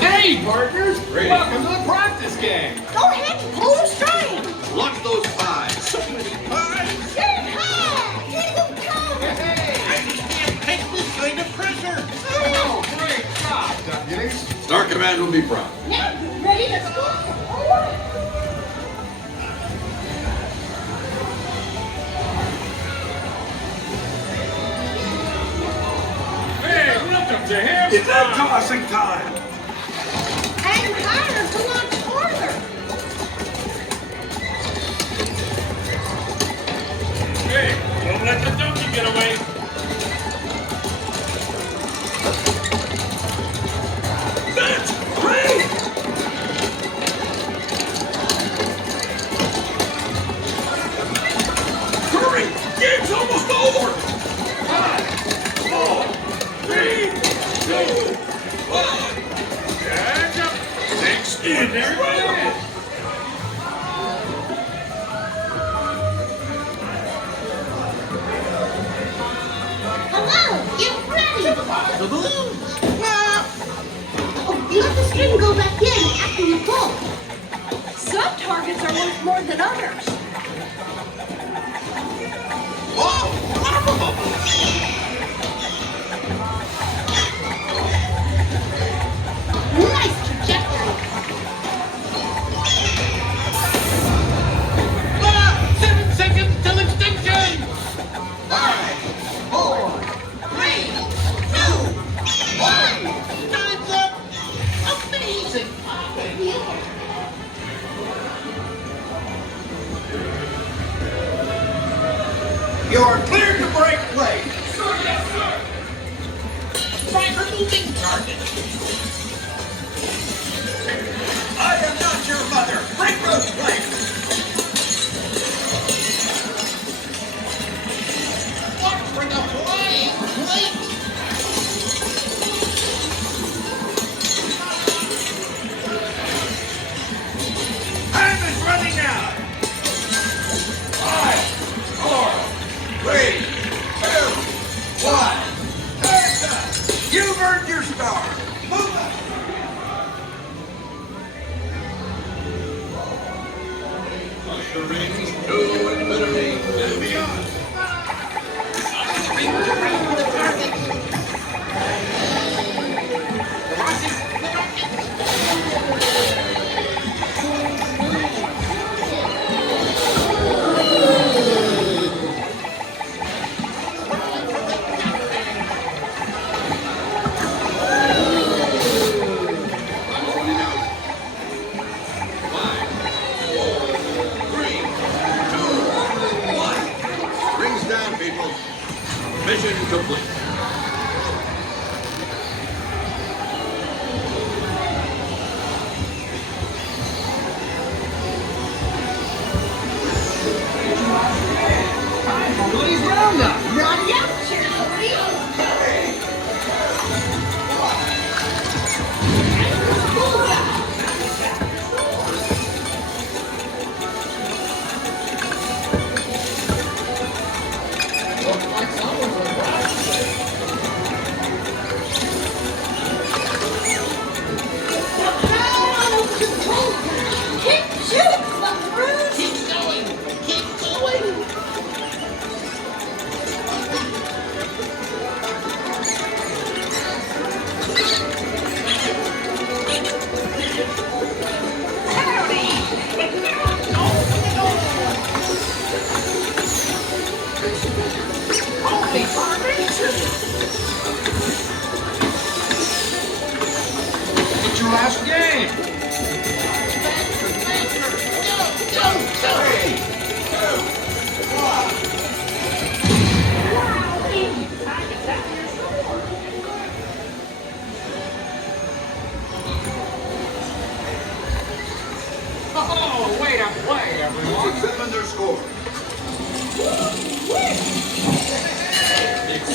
Hey, partners! Ready. Welcome to the practice game. Go ahead and pull the string. Launch those pies. Shoot high. Here you come. Hey! I just can't take this kind of pressure. Oh, great job, deputies. Star Command will be proud. Now you're ready to score. Hey, welcome to him. It's that tossing time. Aim higher to launch farther. Hey, don't let the donkey get away. That's great. Hurry! Game's almost over. 5, 4, 3, 2, 1. Catch up. 6 in there. Incredible. Hello, get ready. The balloons. Oh, let the string go back in after you pull. Some targets are worth more than others. Whoa! Water bubble. Nice trajectory. 7 seconds till extinction. 5, 4, 3, 2, 1. Time's up. Amazing. You're cleared to break play. Sir, yes, sir. Try removing target. I am not your mother. Break road play. Watch for the flying plate. Time is running out. 5, 4, 3, 2, 1. Time's up. You've earned your star. Move up. Ushering to infinity and beyond. Rings around the target. Crossing the rocket. Five, 4, 3, 2, 1. Rings down, people. Mission complete. Please round up. Ready up, cheerleader. Keep shooting, buckaroos. Keep going. Keep going. Holy formation. It's your last game. 3, 2, 1. Oh, way to play, everyone. Examine their score. It's